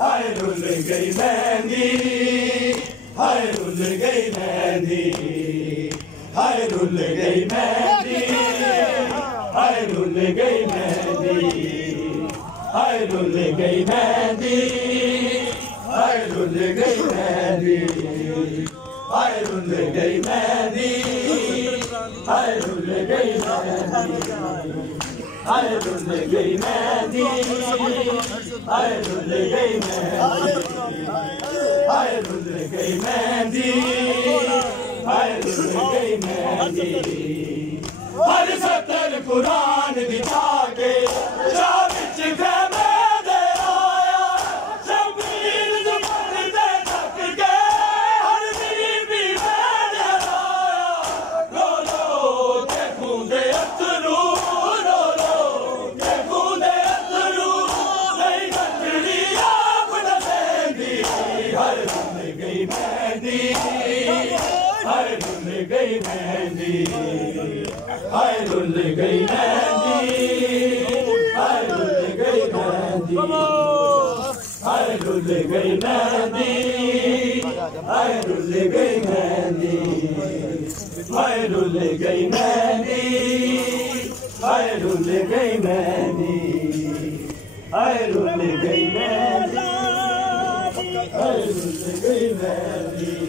हाय rule गई मेहंदी, हाय rule गई मेहंदी, हाय rule गई मेहंदी, हाय रुल गई मेहंदी, हाय रुल गई मेहंदी, हाय रुल गई मेहंदी, हाय रुल गई मेहंदी, हाय रुल गई मेहंदी, हाय रुल गई मेहंदी, हाय रुल गई मेहंदी, हाय रुल गई मेहंदी, हाय रुल गई मेहंदी। हर सतर कुरान दिखा के शाह विच खैमे दे आया, शबीर जुबान ते थक गए, हर बीबी मैं हराया। रो रो के खूंदे अथरू, रो रो के खूंदे अथरू, नहीं गठड़ी आप न देंदी। हर रुल गई मेहंदी, हाय रुल गई मेहंदी, हाय रुल गई मेहंदी, हाय रुल गई मेहंदी, हाय रुल गई मेहंदी, हाय रुल गई मेहंदी, हाय रुल गई मेहंदी, हाय रुल गई मेहंदी, हाय रुल गई मेहंदी, हाय रुल गई मेहंदी।